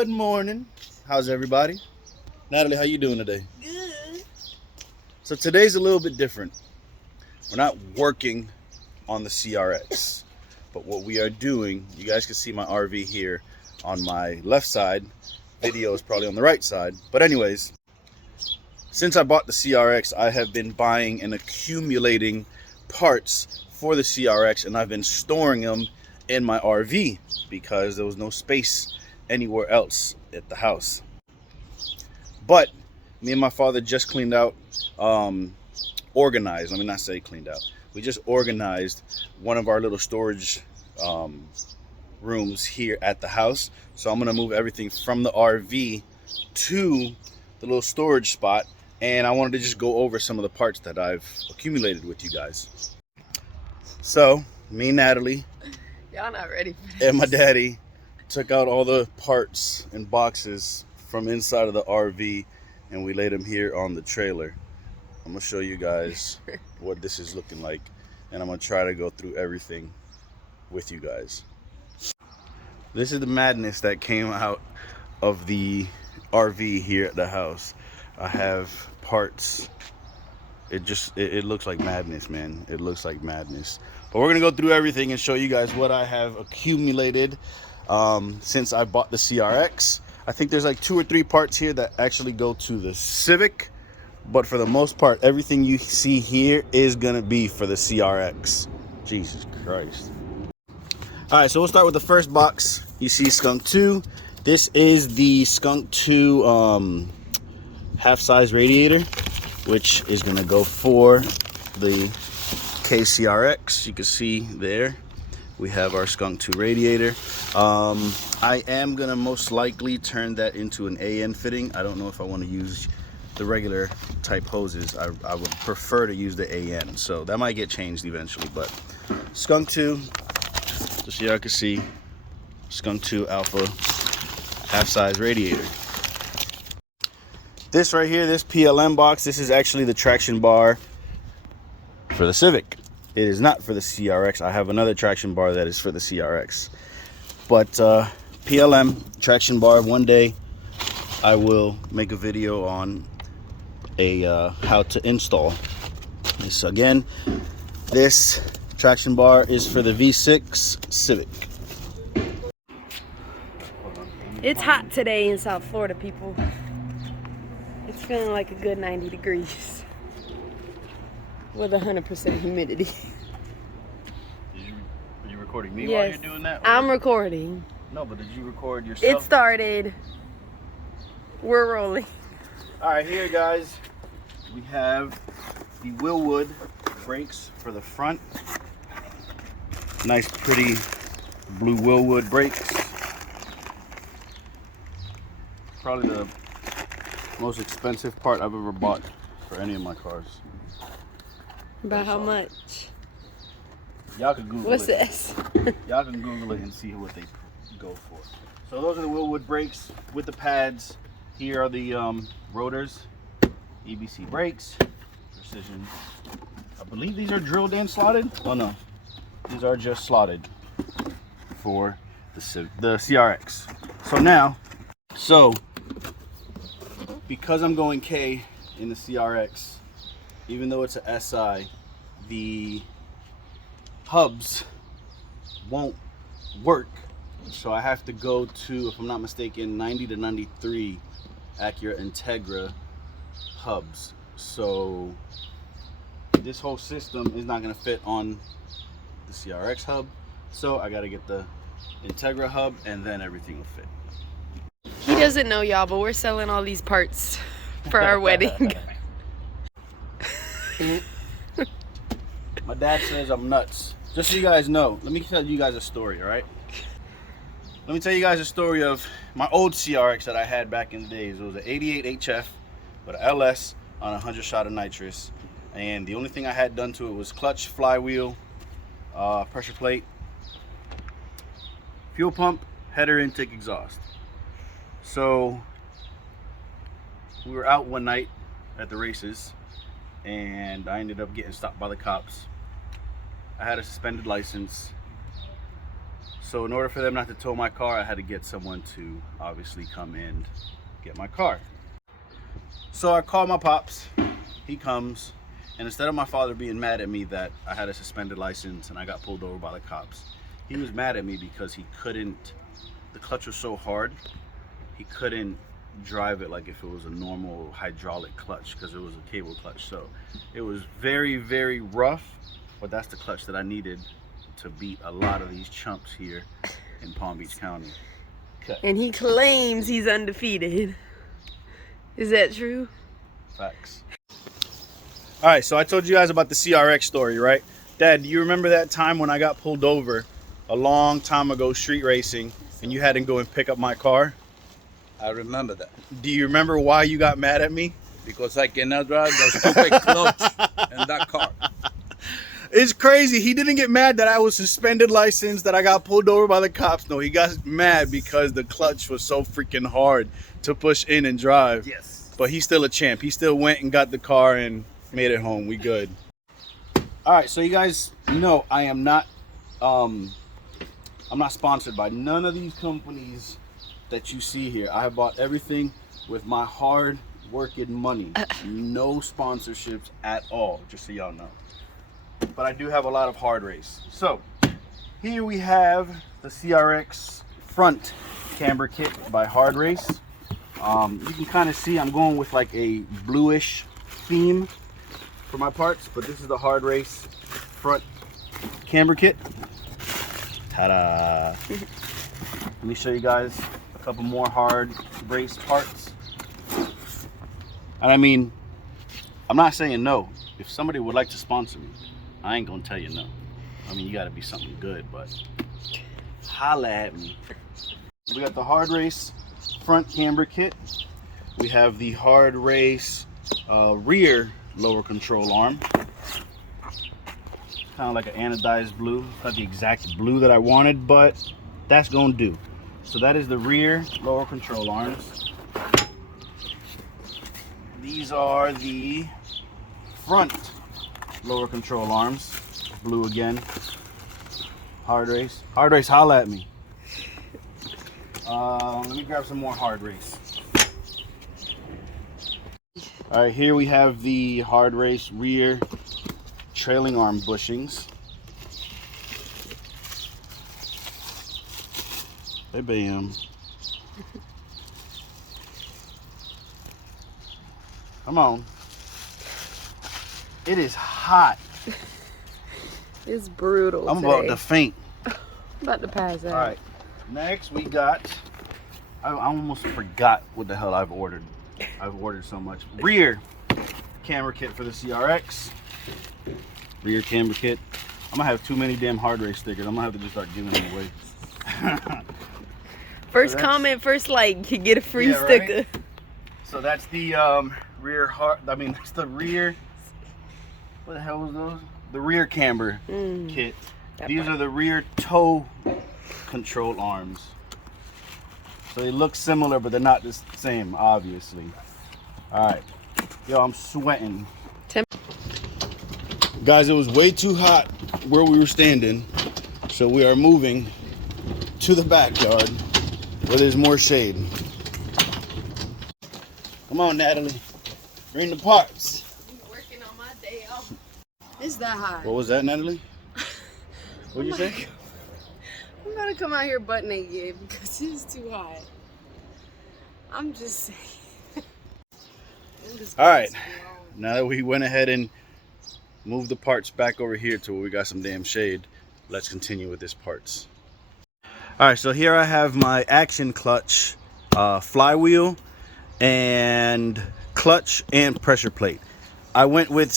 Good morning. How's everybody? Natalie, how you doing today? Good. So today's a little bit different. We're not working on the CRX, but what we are doing, you guys can see my RV here on my left side. Video is probably on the right side. But anyways, since I bought the CRX, I have been buying and accumulating parts for the CRX, and I've been storing them in my RV because there was no space anywhere else at the house. But me and my father just cleaned out, organized, let me not say cleaned out, we just organized one of our little storage rooms here at the house. So I'm gonna move everything from the RV to the little storage spot, and I wanted to just go over some of the parts that I've accumulated with you guys. So me, Natalie, Y'all not ready for this. and my daddy took out all the parts and boxes from inside of the RV, and we laid them here on the trailer. I'm gonna show you guys what this is looking like, and I'm gonna try to go through everything with you guys. This is the madness that came out of the RV here at the house. I have parts. It looks like madness, man. It looks like madness. But we're gonna go through everything and show you guys what I have accumulated since I bought the CRX. I think there's like 2 or 3 parts here that actually go to the Civic, but for the most part, everything you see here is gonna be for the CRX. Jesus Christ. All right, so we'll start with the first box. You see Skunk 2. This is the Skunk 2 half-size radiator, which is gonna go for the KCRX. You can see there we have our Skunk 2 radiator. I am gonna most likely turn that into an AN fitting. I don't know if I want to use the regular type hoses. I would prefer to use the AN, so that might get changed eventually. But Skunk 2, just so y'all can see, Skunk 2 Alpha half-size radiator. This right here, this PLM box, this is actually the traction bar for the Civic. It is not for the CRX. I have another traction bar that is for the CRX. But PLM traction bar, one day I will make a video on how to install this. Again, this traction bar is for the V6 Civic. It's hot today in South Florida, people. It's feeling like a good 90 degrees with 100% humidity. Are you recording me Yes, while you're doing that? I'm recording. No, but did you record yourself? It started. We're rolling. All right, here, guys, we have the Wilwood brakes for the front. Nice, pretty blue Wilwood brakes. Probably the most expensive part I've ever bought for any of my cars. About how much? Y'all can Google What's it. this? Y'all can Google it and see what they go for. So those are the Wilwood brakes with the pads. Here are the rotors, EBC brakes, precision. I believe these are drilled and slotted. Oh no, these are just slotted for the CRX. So now, because I'm going K in the CRX, even though it's a SI, the hubs won't work. So I have to go to, if I'm not mistaken, 90 to 93 Acura Integra hubs. So this whole system is not going to fit on the CRX hub. So I got to get the Integra hub, and then everything will fit. He doesn't know, y'all, but we're selling all these parts for our wedding. My dad says I'm nuts. Just so you guys know, let me tell you guys a story, all right? Let me tell you guys a story of my old CRX that I had back in the days. It was an 88 HF with an LS on 100 shot of nitrous. And the only thing I had done to it was clutch, flywheel, pressure plate, fuel pump, header, intake, exhaust. So we were out one night at the races, and I ended up getting stopped by the cops. I had a suspended license. So in order for them not to tow my car, I had to get someone to obviously come and get my car. So I call my pops, he comes, and instead of my father being mad at me that I had a suspended license and I got pulled over by the cops, he was mad at me because he couldn't, the clutch was so hard, he couldn't drive it like if it was a normal hydraulic clutch because it was a cable clutch. So it was very, very rough, but that's the clutch that I needed to beat a lot of these chumps here in Palm Beach County. Okay. And he claims he's undefeated. Is that true? Facts. All right, so I told you guys about the CRX story, right? Dad, do you remember that time when I got pulled over a long time ago street racing and you had to go and pick up my car? I remember that. Do you remember why you got mad at me? Because I cannot drive the stupid clutch in that car. It's crazy. He didn't get mad that I was suspended license, that I got pulled over by the cops. No, he got mad because the clutch was so freaking hard to push in and drive. Yes. But he's still a champ. He still went and got the car and made it home. We good. All right, so you guys know I am not I'm not sponsored by none of these companies that you see here. I have bought everything with my hard working money. No sponsorships at all, just so y'all know. But I do have a lot of hard race. So here we have the CRX front camber kit by Hard Race. You can kind of see I'm going with like a bluish theme for my parts, but this is the Hard Race front camber kit. Ta-da! Let me show you guys a couple more hard race parts. And I mean, I'm not saying no. If somebody would like to sponsor me, I ain't gonna tell you no. I mean, you gotta be something good, but holla at me. We got the Hard Race front camber kit. We have the Hard Race rear lower control arm. Kind of like an anodized blue. Not the exact blue that I wanted, but that's gonna do. So that is the rear lower control arms. These are the front lower control arms. Blue again. Hard Race. Hard Race, holla at me. Let me grab some more Hard Race. All right, here we have the Hard Race rear trailing arm bushings. Hey, bam. Come on. It is hot. It's brutal. I'm today. about to faint. I'm about to pass out. All right. Next, we got. I almost forgot what the hell I've ordered. I've ordered so much. Rear camera kit for the CRX. Rear camera kit. I'm gonna have too many damn Hard Race stickers. I'm gonna have to just start giving them away. First comment, first like, you get a free sticker. Right? So that's the rear that's the rear. What the hell was those? The rear camber kit. These are the rear toe control arms. So they look similar, but they're not the same, obviously. All right. Yo, I'm sweating. Guys, it was way too hot where we were standing, so we are moving to the backyard where there's more shade. Come on, Natalie. Bring the parts. I'm working on my day off. It's that hot. What was that, Natalie? What'd you say? I'm gonna come out here butt naked because it's too hot. I'm just saying. All right. Now that we went ahead and moved the parts back over here to where we got some damn shade, let's continue with this parts. All right, so here I have my action clutch, flywheel, and clutch and pressure plate. I went with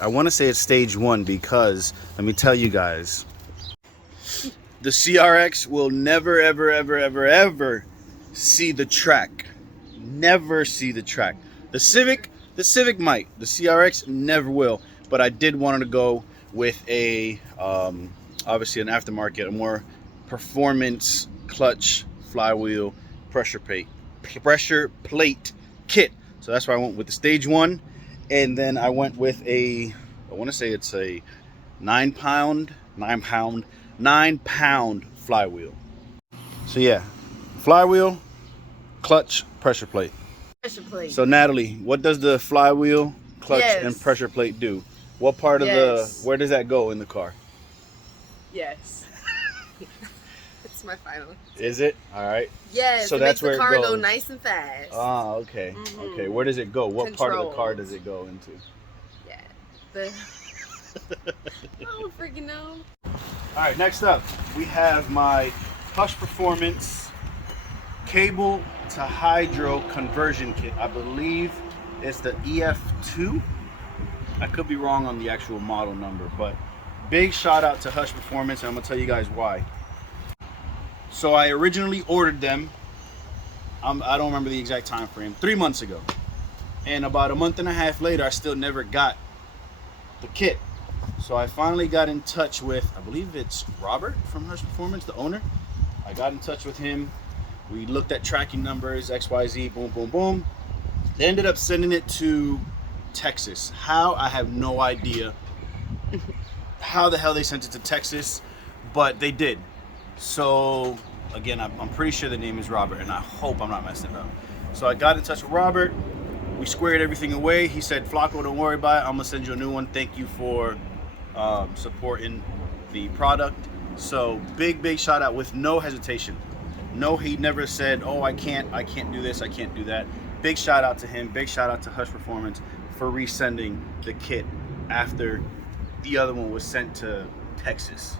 I want to say it's stage 1 because let me tell you guys, the CRX will never, ever, ever, ever, ever see the track. Never see the track. The Civic might. The CRX never will. But I did want to go with a, obviously an aftermarket, a more performance clutch, flywheel, pressure plate kit. So that's why I went with the stage 1. And then I went with I want to say it's a 9 pound flywheel. So yeah, flywheel, clutch, pressure plate. Pressure plate. So Natalie, what does the flywheel, clutch, Yes. and pressure plate do? What part of where does that go in the car? Yes. It's my final. Is it? All right. Yes. So it that's makes where the car it goes. go nice and fast. Ah, okay. Okay. Where does it go? What part of the car does it go into? Yeah. I don't freaking know. All right. Next up, we have my Hush Performance cable to hydro conversion kit. I believe it's the EF2. I could be wrong on the actual model number, but big shout out to Hush Performance, and I'm gonna tell you guys why. So I originally ordered them, I don't remember the exact time frame, 3 months ago. And about a month and a half later, I still never got the kit. So I finally got in touch with, I believe it's Robert from Hush Performance, the owner. I got in touch with him. We looked at tracking numbers, XYZ, boom, boom, boom. They ended up sending it to Texas. How? I have no idea how the hell they sent it to Texas, but they did. So again, I'm pretty sure the name is Robert, and I hope I'm not messing it up. So I got in touch with Robert. We squared everything away. He said, Flacco, don't worry about it. I'm gonna send you a new one. Thank you for supporting the product. So big shout out with no hesitation. No, he never said, oh, I can't do this, I can't do that. Big shout out to him. Big shout out to Hush Performance for resending the kit after the other one was sent to Texas.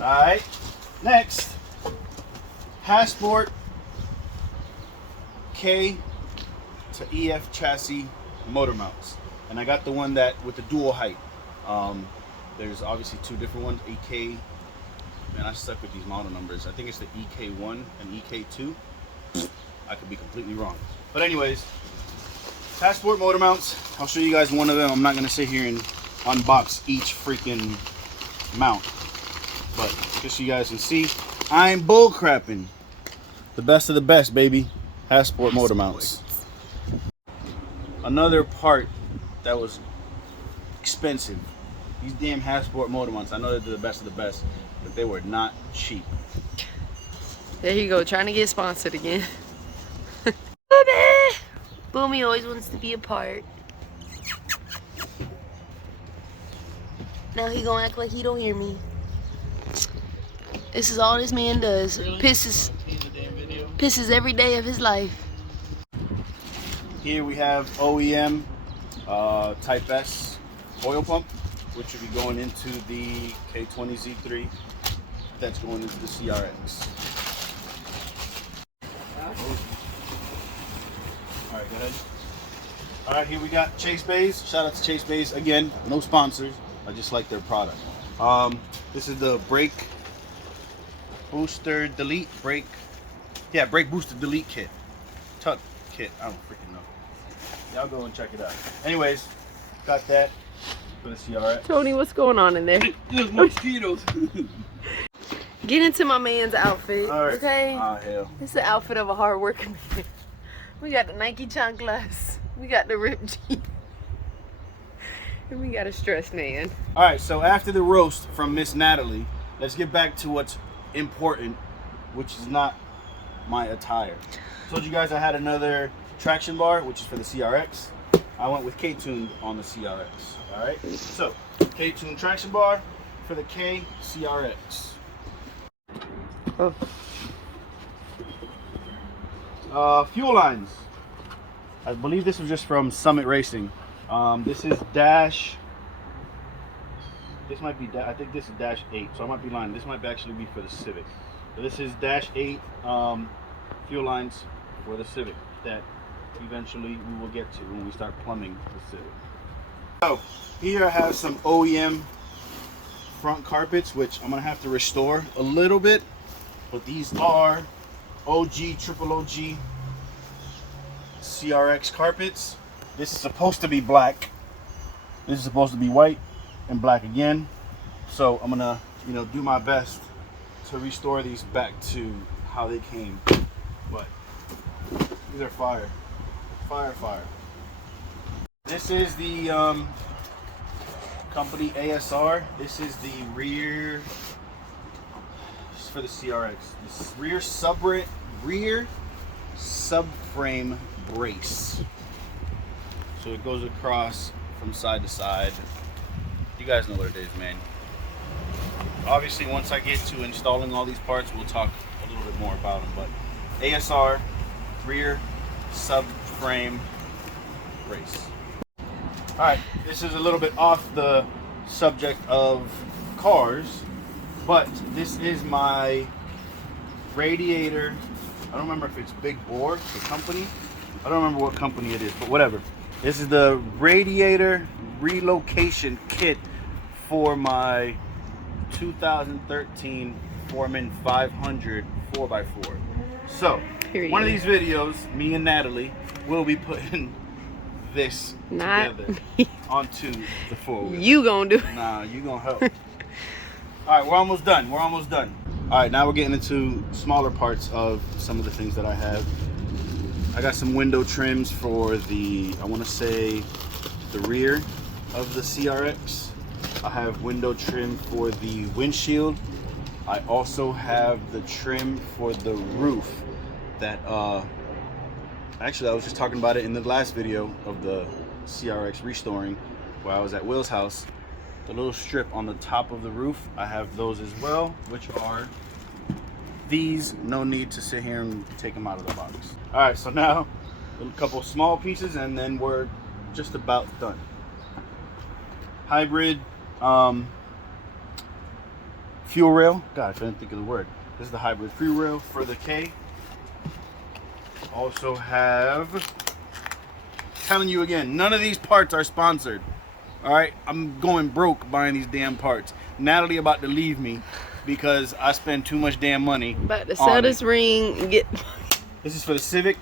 All right, next, Passport K to EF chassis motor mounts, and I got the one that with the dual height. There's obviously two different ones, EK. Man, I suck with these model numbers. I think it's the EK1 and EK2. I could be completely wrong, but anyways, Passport motor mounts. I'll show you guys one of them. I'm not gonna sit here and unbox each freaking mount, but just so you guys can see, I'm bull crapping. The best of the best, baby. Passport motor mounts. Another part that was expensive. These damn Passport motor mounts. I know they're the best of the best, but they were not cheap. There you go, trying to get sponsored again. Boomy always wants to be a part. Now he gonna act like he don't hear me. This is all this man does. Pisses every day of his life. Here we have OEM Type S oil pump, which will be going into the K20Z3. That's going into the CRX. All right, go ahead. All right, here we got Chase Bays. Shout out to Chase Bays. Again, no sponsors. I just like their product. This is the brake booster delete brake booster delete kit. Tuck kit. I don't freaking know. Y'all go and check it out. Anyways, got that for the CRX. Tony, what's going on in there? There's mosquitoes. Get into my man's outfit, All right. okay? Ah, hell. It's the outfit of a hard-working man. We got the Nike chanclas. We got the ripped jeans. And we got a stressed man. All right, so after the roast from Miss Natalie, let's get back to what's important, which is not my attire. Told you guys I had another traction bar, which is for the CRX. I went with K-Tuned on the CRX. All right, so K-Tuned traction bar for the K CRX. Fuel lines. I believe this was just from Summit Racing. This is dash. This might be. I think this is -8, so I might be lying. This might actually be for the Civic. So this is -8 fuel lines for the Civic that eventually we will get to when we start plumbing the Civic. So here I have some OEM front carpets, which I'm gonna have to restore a little bit, but these are OG, triple OG CRX carpets. This is supposed to be black. This is supposed to be white and black again. So I'm gonna, do my best to restore these back to how they came. But these are fire. Fire. This is the company ASR. This is the rear for the CRX. This rear subframe brace. So it goes across from side to side. You guys know what it is, man. Obviously, once I get to installing all these parts, we'll talk a little bit more about them. But ASR rear subframe brace. All right, this is a little bit off the subject of cars, but this is my radiator. I don't remember if it's Big Bore, the company. I don't remember what company it is, but whatever. This is the radiator relocation kit for my 2013 Foreman 500 4x4. So, one of these videos, me and Natalie will be putting this together onto the four-wheel. You gonna do it. Nah, you gonna help. All right, we're almost done. All right, now we're getting into smaller parts of some of the things that I have. I got some window trims for the, I want to say, the rear of the CRX. I have window trim for the windshield. I also have the trim for the roof that, actually I was just talking about it in the last video of the CRX restoring where I was at Will's house. The little strip on the top of the roof, I have those as well, which are these. No need to sit here and take them out of the box. All right, so now a couple small pieces and then we're just about done. Hybrid fuel rail. God, I couldn't think of the word. This is the hybrid fuel rail for the K. Also have, telling you again, none of these parts are sponsored. All right, I'm going broke buying these damn parts. Natalie about to leave me because I spend too much damn money. About to sell this ring and get. This is for the Civic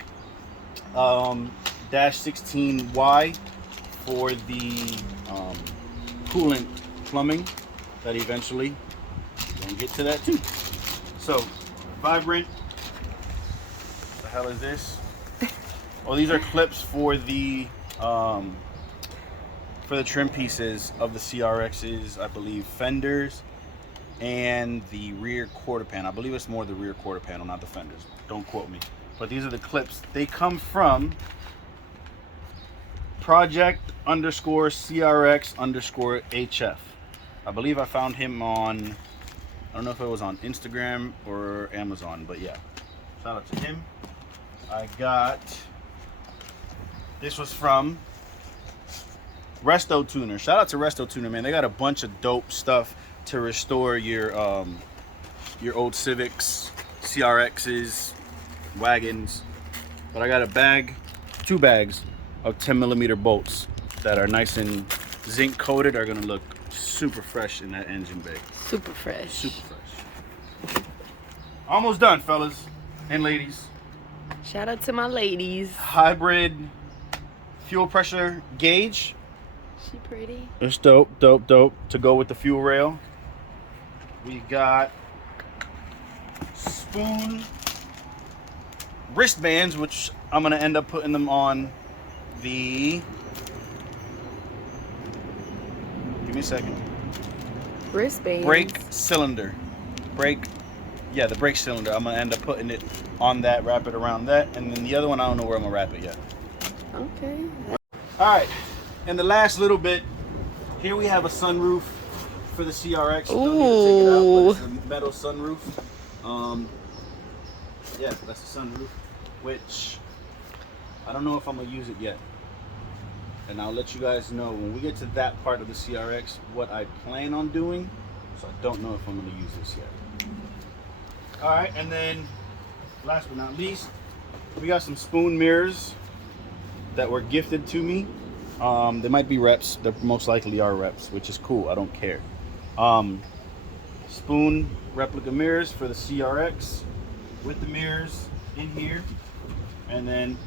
dash 16Y for the coolant plumbing that eventually we're gonna get to that too. So, Vibrant. What the hell is this? Oh, these are clips for the trim pieces of the CRX's, I believe, fenders and the rear quarter panel. I believe it's more the rear quarter panel, not the fenders. Don't quote me. But these are the clips. They come from project_CRX_HF. I believe I found him on, I don't know if it was on Instagram or Amazon, but yeah. Shout out to him. I got, this was from Resto Tuner. Shout out to Resto Tuner, man. They got a bunch of dope stuff to restore your old Civics, CRXs, wagons. But I got a bag, 2 bags of 10mm bolts that are nice and zinc coated, are gonna look super fresh in that engine bay. Super fresh. Super fresh. Almost done, fellas and ladies. Shout out to my ladies. Hybrid fuel pressure gauge. She pretty. It's dope to go with the fuel rail. We got spoon wristbands, which I'm gonna end up putting them on the, give me a second, Wristbands. brake cylinder. Yeah, the brake cylinder. I'm gonna end up putting it on that, wrap it around that, and then the other one, I don't know where I'm gonna wrap it yet. Okay. All right, and the last little bit, here we have a sunroof for the CRX. Don't need to take it out, but it's a metal sunroof. Yeah, that's a sunroof, which I don't know if I'm gonna use it yet. And I'll let you guys know when we get to that part of the CRX what I plan on doing. So I don't know if I'm gonna use this yet. All right, and then last but not least, we got some spoon mirrors that were gifted to me. They might be reps. They most likely are reps, which is cool. I don't care. Spoon replica mirrors for the CRX with the mirrors in here. And then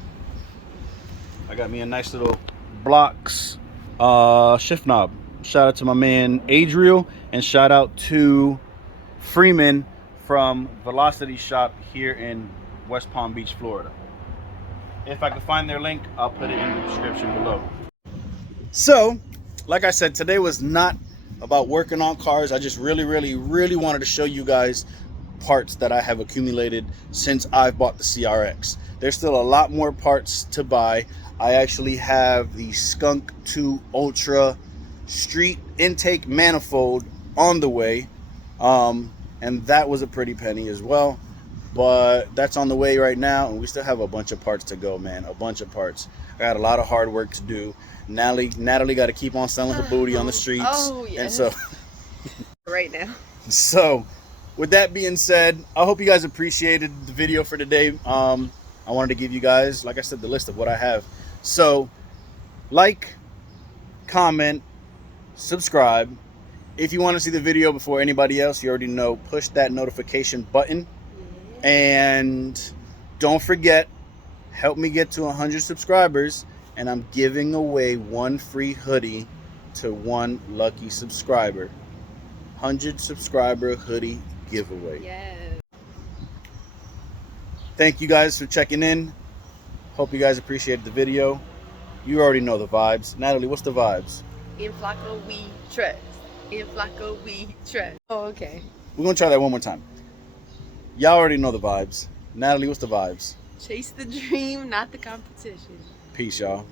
I got me a nice little Blocks shift knob. Shout out to my man Adriel, and shout out to Freeman from Velocity Shop here in West Palm Beach, Florida. If I can find their link, I'll put it in the description below. So, like I said, today was not about working on cars. I just really wanted to show you guys parts that I have accumulated since I've bought the CRX. There's still a lot more parts to buy. I actually have the Skunk 2 Ultra street intake manifold on the way, and that was a pretty penny as well, but that's on the way right now, and we still have a bunch of parts to go, man. A bunch of parts. I got a lot of hard work to do. Natalie got to keep on selling her booty on the streets. Oh, yes. And so Right now. so with that being said, I hope you guys appreciated the video for today. I wanted to give you guys, like I said, the list of what I have. So like, comment, subscribe. If you want to see the video before anybody else, you already know, push that notification button. And don't forget, help me get to 100 subscribers, and I'm giving away one free hoodie to one lucky subscriber. 100 subscriber hoodie giveaway. Yes. Thank you guys for checking in. Hope you guys appreciated the video. You already know the vibes. Natalie, what's the vibes? In Flacco we trust. In Flacco we trust. Oh, okay. We're going to try that one more time. Y'all already know the vibes. Natalie, what's the vibes? Chase the dream, not the competition. Peace, y'all.